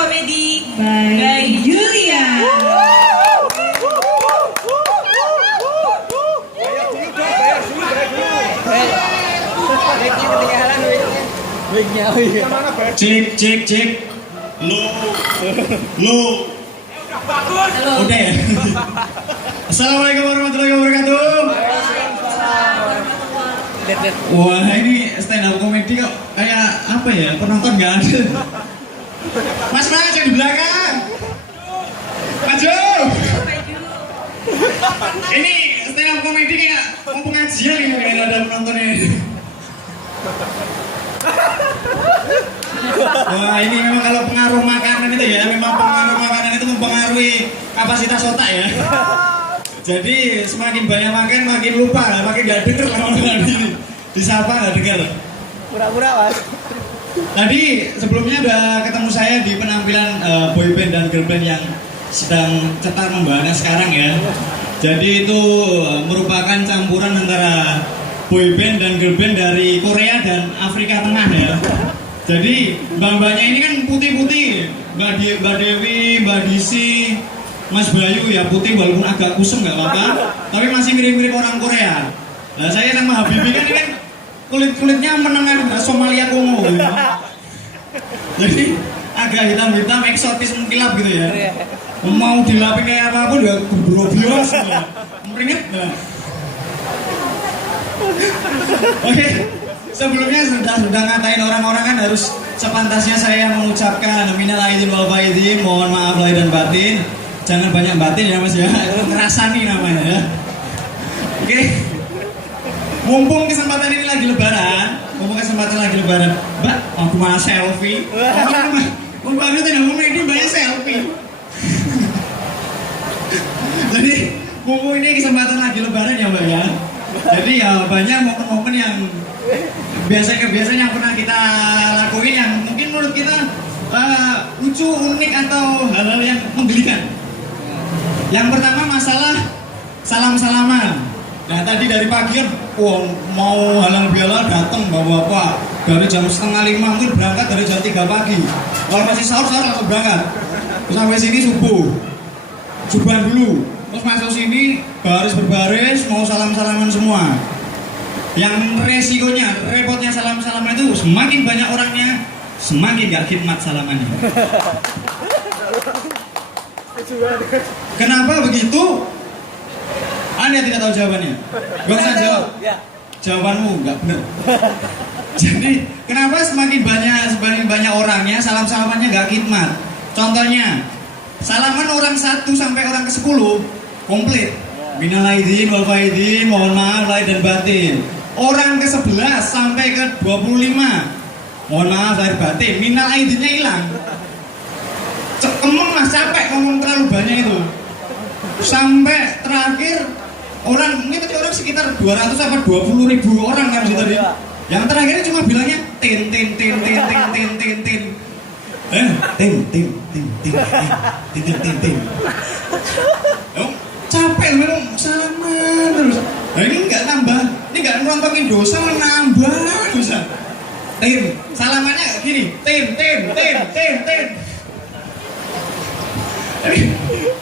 komedi by Julia. Cek. Lu. Udah ya. Assalamualaikum warahmatullahi wabarakatuh. Wah, ini stand up comedy kok kayak apa ya? Penonton nggak ada. Mas yang di belakang. Maju. Ini stand up comedy kayak mau pengajian ini kayak ada penontonnya. Wah, ini memang kalau pengaruh makanan itu ya, memang pengaruh makanan itu mempengaruhi kapasitas otak ya. Jadi semakin banyak makan makin lupa, makin gak denger lama-lama ini. Disapa gak denger. Pura-pura mas. Tadi sebelumnya udah ketemu saya di penampilan boyband dan girlband yang sedang cetar membahana sekarang ya. Jadi itu merupakan campuran antara boyband dan girlband dari Korea dan Afrika Tengah ya. Jadi mbak-mbaknya ini kan putih-putih, Mbak Dewi, Mbak Disi, Mas Bayu ya putih walaupun agak kusem nggak apa-apa, tapi masih mirip-mirip orang Korea. Nah saya sama Habibie kan ini kan kulit-kulitnya menengah Somalia Kongo gitu. Jadi agak hitam-hitam, eksotis mengkilap gitu ya. Mau dilapih kayak apapun ya gebrobios ya. Meringet nggak? Oke, sebelumnya sudah ngatain orang-orang kan harus sepantasnya saya mengucapkan minal aidin wal faidin, mohon maaf lahir dan batin. Jangan banyak batin ya mas ya, itu ngerasani namanya ya. Oke, mumpung kesempatan ini lagi lebaran, Mbak, aku malah selfie. Mbak itu tidak mau ini banyak selfie. Jadi mumpung ini kesempatan lagi lebaran ya mbak ya. Jadi ya banyak momen-momen yang biasanya yang pernah kita lakuin yang mungkin menurut kita lucu, unik atau hal-hal yang menggelikan. Yang pertama masalah salam-salaman. Nah tadi dari pagi kan, mau halal bihalal datang bapak-bapak dari jam 4:30 mungkin berangkat dari jam 3 pagi. Kalau masih sahur langsung berangkat. Terus sampai sini subuhan dulu. Terus masuk sini baris berbaris mau salam-salaman semua. Yang resikonya, repotnya salam-salaman itu semakin banyak orangnya, semakin gak khidmat salamannya. Kenapa begitu? Anda tidak tahu jawabannya. Gak usah jawab. Jawabanmu gak benar. Jadi kenapa semakin banyak orangnya, salam-salamannya gak khidmat? Contohnya, salaman orang 1 sampai orang ke 10 komplit. Minal aidin wal faidin, mohon maaf lahir dan batin. Orang ke 11 sampai ke 25 mohon maaf lahir batin, minal aidinnya hilang. Emang mas capek ngomong terlalu banyak itu. Sampai terakhir orang, mungkin tadi orang sekitar 200 apa 20 ribu orang kan tadi. Yang terakhirnya cuma bilangnya tin. Capek memang salaman terus. Nah ini nggak nambah, ini nggak ngerontokin dosa, nambah dosa. Tim, salamannya gini, tim.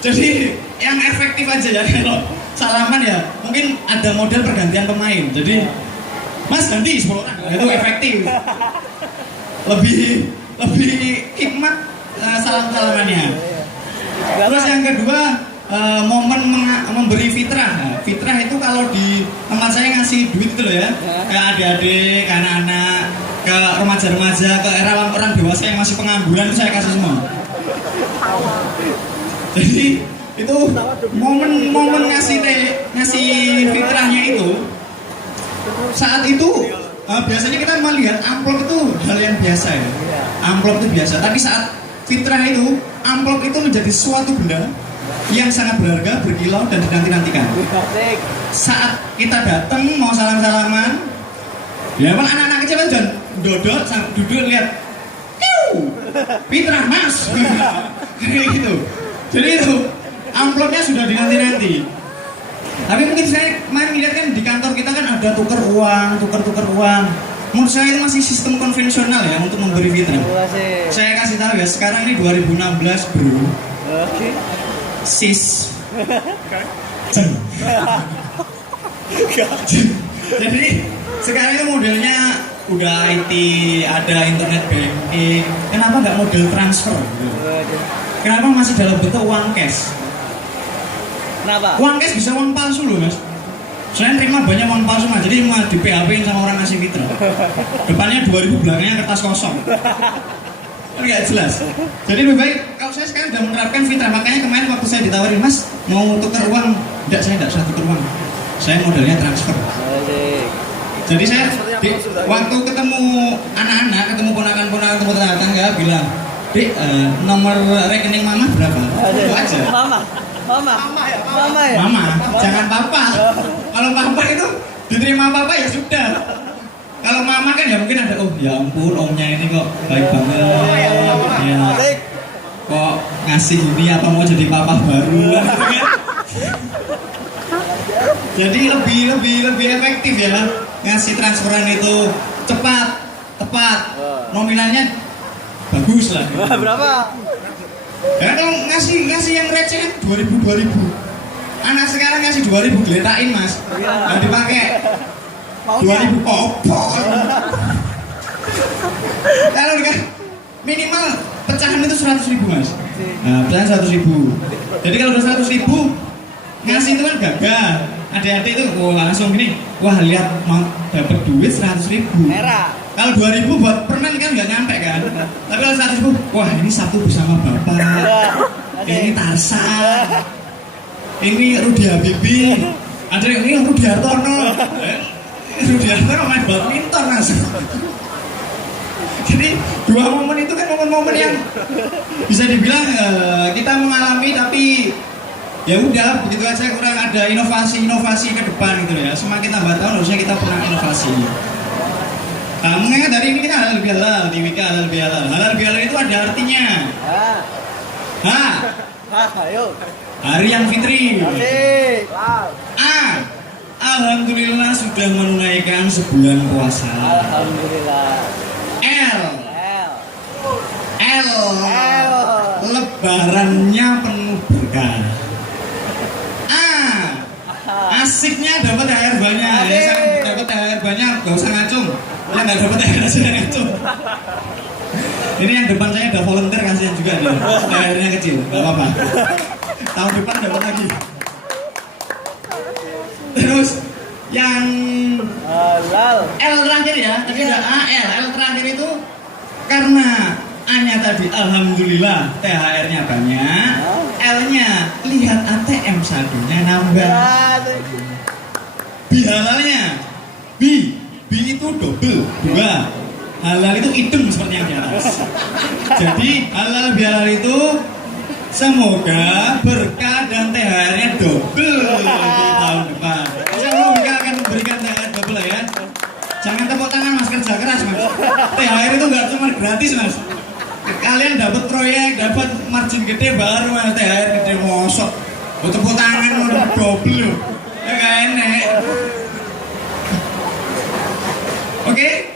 Jadi yang efektif aja ya kalau salaman ya, mungkin ada model pergantian pemain. Jadi Mas ganti 10 orang, itu efektif. Lebih hikmat salam-salamannya. Terus yang kedua, momen memberi fitrah. Nah, fitrah itu kalau di tempat saya ngasih duit itu loh ya, ke adik-adik, ke anak-anak, ke remaja-remaja, ke orang dewasa yang masih pengangguran itu saya kasih semua. Jadi itu momen ngasih fitrahnya itu saat itu biasanya kita melihat amplop itu hal yang biasa ya. Amplop itu biasa, tapi saat fitrah itu amplop itu menjadi suatu benda yang sangat berharga, berkilau dan dinanti-nantikan. Saat kita datang mau salam-salaman, ya kan anak-anak kecil kan jangan dodot, duduk lihat, fitrah mas, kayak gitu. Jadi itu amplopnya sudah dinanti-nanti. Tapi mungkin saya kemarin lihat kan di kantor kita kan ada tukar uang. Menurut saya itu masih sistem konvensional ya untuk memberi fitrah. Saya kasih tahu ya, sekarang ini 2016 bro. Oke. Sis. Jadi sekarang itu modelnya udah IT, ada internet banking. Kenapa nggak model transfer? Kenapa masih dalam bentuk uang cash? Kenapa? Uang cash bisa uang palsu loh mas. Saya terima banyak uang palsu mas, jadi mau di PHP sama orang ngasih mitra. Depannya 2000, belakangnya kertas kosong. Nggak jelas. Jadi lebih baik kalau saya sekarang sudah menerapkan fitrah. Makanya kemarin waktu saya ditawarin, mas mau tukar uang, enggak, saya enggak usah tukar uang, saya modelnya transfer. Jadi saya waktu ketemu anak-anak, ketemu ponakan-ponakan, ketemu tetangga bilang, Dek, nomor rekening mama berapa? Itu aja. Mama ya. Mama, jangan papa. Kalau papa itu diterima papa ya sudah. Kalau mama kan ya mungkin ada, oh ya ampun omnya ini kok baik banget ya, kok ngasih ini apa mau jadi papa baru gitu kan. Jadi lebih efektif ya ngasih transferan itu, cepat, tepat, nominalnya bagus lah. Berapa? Ya kalau ngasih yang receh kan 2000. Anak sekarang ngasih 2000 geletakin mas, nggak dipakai. 2000 kopok. Kalau kan minimal pecahan itu 100.000 mas. Nah, pecahan 100.000. Jadi kalau udah 100.000 ngasih itu kan gagah. Adik-adik itu langsung gini, wah lihat mau dapat duit 100.000. Merah. Kalau 2000 buat permen kan nggak nyampe kan. Tapi kalau 100.000, wah ini Sabtu bersama bapak. Ini Tarsan. Ini Rudi Habibie. Ada yang ini Rudi Hartono. Rudi Hartono main badminton mas. Jadi dua momen itu kan momen-momen yang bisa dibilang kita mengalami, tapi ya udah begitu aja, kurang ada inovasi ke depan gitu ya. Semakin tambah tahun harusnya kita pernah inovasi. Kamu kan dari ini kita halal bihalal di Wika halal bihalal. Halal bihalal itu ada artinya. Ayo. Hari yang fitri. Oke. Alhamdulillah sudah menunaikan sebulan puasa. Alhamdulillah. L. Lebarannya penuh berkah. Asiknya dapat THR banyak. Ya, dapat THR banyak, gak usah ngacung. Ya nggak dapat THR aja ngacung. Ini yang depan saya ada volunteer, kasihan juga nih. THR-nya kecil, nggak apa-apa. Tahun depan dapat lagi. Terus yang L terakhir ya, tadi ada L terakhir itu karena A-nya tadi alhamdulillah THR-nya banyak, L-nya lihat ATM saldonya nambah. B halalnya, B itu double 2, halal itu idem seperti yang di atas. Jadi halal bihalal itu semoga berkah dan THR-nya double di tahun depan. Semoga akan memberikan THR double ya. Jangan tepuk tangan mas, kerja keras mas. THR itu nggak cuma gratis mas. Kalian dapat proyek, dapat margin gede baru mas, THR gede mosok. Tepuk tangan udah double loh. Ya gak enak. Oke.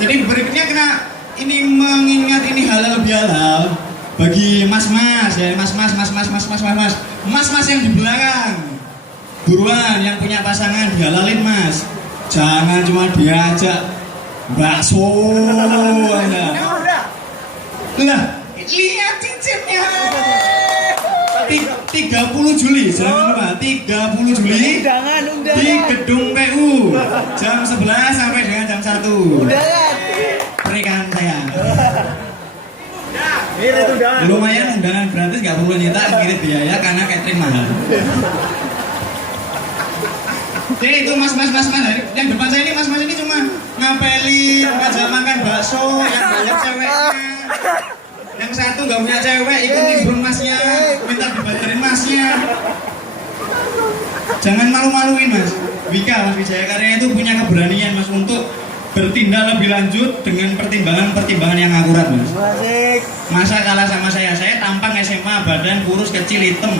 Jadi berikutnya kena ini mengingat ini halal bihalal bagi mas-mas ya, mas-mas yang di belakang. Buruan yang punya pasangan dihalalin mas. Jangan cuma diajak bakso aja. Lah, lihat cicitnya. 30 Juli, jangan lupa 30 Juli di gedung PU jam 11 sampai dengan jam 1. Pernikahan saya. Lumayan undangan gratis, nggak perlu nyita, ngirit biaya karena catering mahal. Jadi itu mas yang depan saya ini mas ini cuma ngapelin ngajak makan bakso, yang banyak ceweknya. Yang satu nggak punya cewek, ikut nimbrung masnya, minta dibayarin masnya. Jangan malu-maluin mas. Wika, Mas Wijaya Karya itu punya keberanian mas untuk bertindak lebih lanjut dengan pertimbangan yang akurat mas. Masa kalah sama saya tampang SMA, badan kurus, kecil, hitam.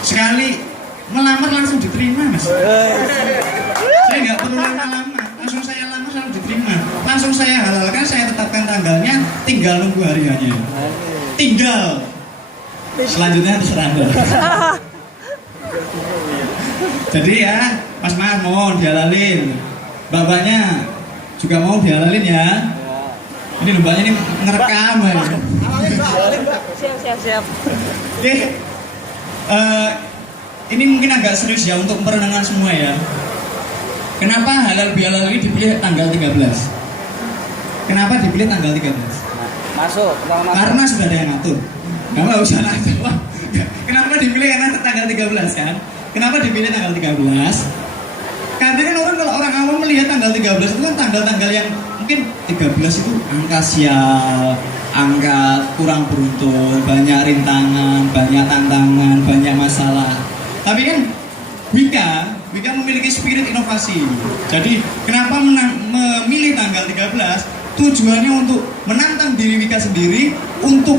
Sekali melamar langsung diterima mas. Saya nggak perlu lama-lama, langsung saya lamar langsung diterima. langsung saya halalkan, saya tetapkan tanggalnya, tinggal nunggu hari hanya. Tinggal. Selanjutnya terserah Anda. Jadi ya, Mas Mas mohon dihalalin. Bapaknya juga mau dihalalin ya. Ini mbaknya ini ngerekam ya. Siap. Oke. Ini mungkin agak serius ya untuk perenungan semua ya. Kenapa halal bihalal ini dipilih tanggal 13? Kenapa dipilih tanggal 13? Masuk. Karena sudah ada yang ngatur. Nggak usah jawab. Kenapa dipilih karena tanggal 13 kan? Kenapa dipilih tanggal 13? Karena kan kalau orang awam melihat tanggal 13 itu kan tanggal-tanggal yang mungkin 13 itu angka sial, angka kurang beruntung, banyak rintangan, banyak tantangan, banyak masalah. Tapi kan Wika memiliki spirit inovasi. Jadi kenapa memilih tanggal 13? Tujuannya untuk menantang diri Wika sendiri untuk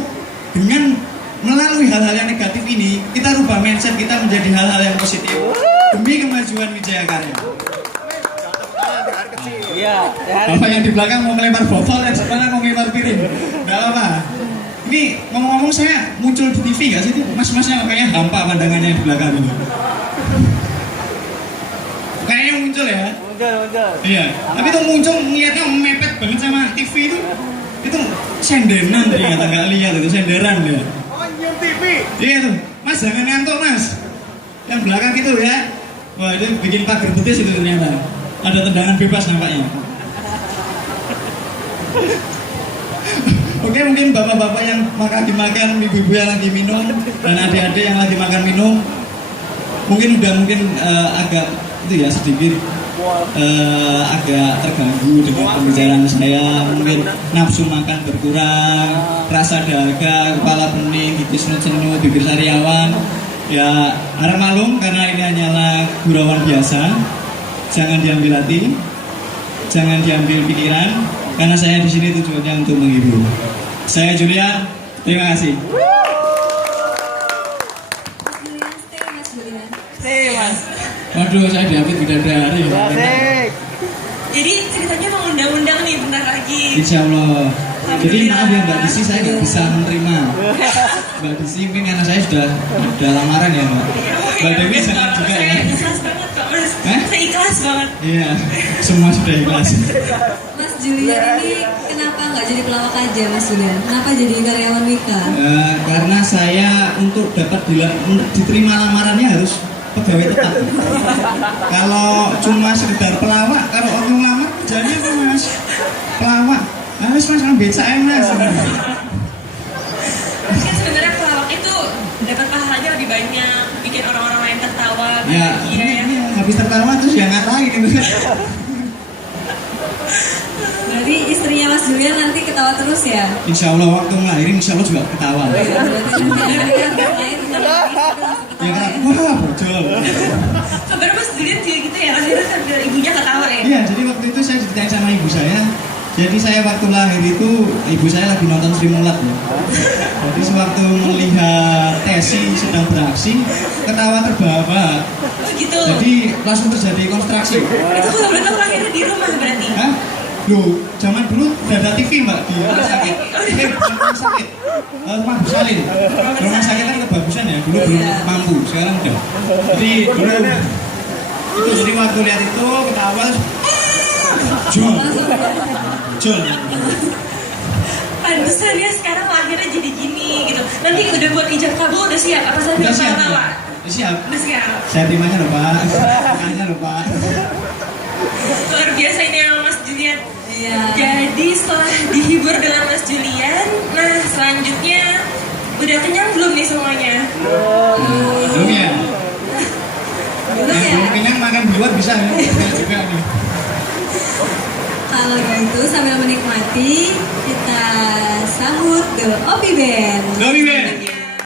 dengan melalui hal-hal yang negatif ini kita rubah mindset kita menjadi hal-hal yang positif demi kemajuan Wijaya Karya. Iya. Bapak yang di belakang mau melempar botol, yang sebelah mau melempar piring. Gak apa-apa. Ini ngomong-ngomong saya muncul di TV nggak sih? Mas-masnya kayaknya hampa pandangannya di belakang ini. Kayaknya muncul ya. Muncul. Iya. Tapi itu muncul ngeliatnya mepet banget sama TV itu. Itu senderan ternyata nggak lihat itu senderan ya. Oh, nyium TV. Iya tuh. Mas jangan ngantuk Mas. Yang belakang itu ya. Wah itu bikin pagar betis itu ternyata. Ada tendangan bebas nampaknya. Oke, mungkin bapak-bapak yang lagi makan, ibu-ibu yang lagi minum, dan adik-adik yang lagi makan minum, mungkin agak itu ya sedikit agak terganggu dengan pembicaraan saya. Mungkin nafsu makan berkurang, rasa dahaga, kepala pening, gigi senut-senut, bibir sariawan. Ya harap maklum karena ini hanyalah gurauan biasa. Jangan diambil hati, jangan diambil pikiran, karena saya di sini tujuannya untuk menghibur. Saya Julian, terima kasih. Stay, Mas. Waduh, saya diambil bidadari. Asik. Jadi ceritanya mau undang-undang nih bentar lagi. Insya Allah. Jadi maaf ya Mbak Disi, saya nggak bisa menerima. Mbak Disi mungkin karena saya sudah lamaran ya Mbak. Mbak Dewi jangan juga ya. Saya ikhlas banget kok Mas. Saya ikhlas banget. Iya, semua sudah ikhlas. Mas Julian ini kenapa nggak jadi pelawak aja Mas Julian? Kenapa jadi karyawan Wika? Karena saya untuk dapat diterima lamarannya harus pegawai tetap. Kalau cuma sekedar pelawak, kalau orang lamar kerjanya apa Mas? Pelawak. Mas ambil saya Mas. Kan sebenarnya pelawak itu dapat pahalanya lebih banyak, bikin orang-orang lain tertawa, Ya, bahagia ya. habis tertawa terus ya ngatain gitu. Berarti istrinya Mas Julian nanti ketawa terus ya? Insya Allah waktu ngelahirin Insya Allah juga ketawa. Berarti nanti ada yang lain kita Ya kan, wah bocor. Kabar Mas Julian juga gitu ya, akhirnya sambil ibunya ketawa ya. Iya, jadi waktu itu saya ditanya sama ibu saya. Jadi saya waktu lahir itu ibu saya lagi nonton Sri Mulat ya. Jadi sewaktu melihat Tesi sedang beraksi, ketawa terbahak-bahak. Oh gitu. Jadi langsung terjadi konstruksi. Itu kalau benar lahirnya di rumah berarti. Hah? Loh, zaman dulu udah ada TV mbak di rumah sakit. Rumah sakit. Rumah Salin. Rumah sakit kan kebagusan ya. Dulu belum mampu, sekarang udah. Jadi dulu itu jadi waktu lihat itu ketawa. Jol. Pantesan ya sekarang lahirnya jadi gini gitu. Nanti udah buat ijab kabul udah siap? Apa sambil Udah siap. ketawa? Siap. Udah siap. Saya timanya loh pak. Timanya loh pak. Luar biasa ini sama Mas Julian. Iya. Jadi setelah dihibur dengan Mas Julian, nah selanjutnya udah kenyang belum nih semuanya? Belum ya? Belum Yang ya? belum kenyang makan di luar bisa ya? Bisa juga nih. Kalau gitu sambil menikmati kita sambut The Obi Band. Obi Band.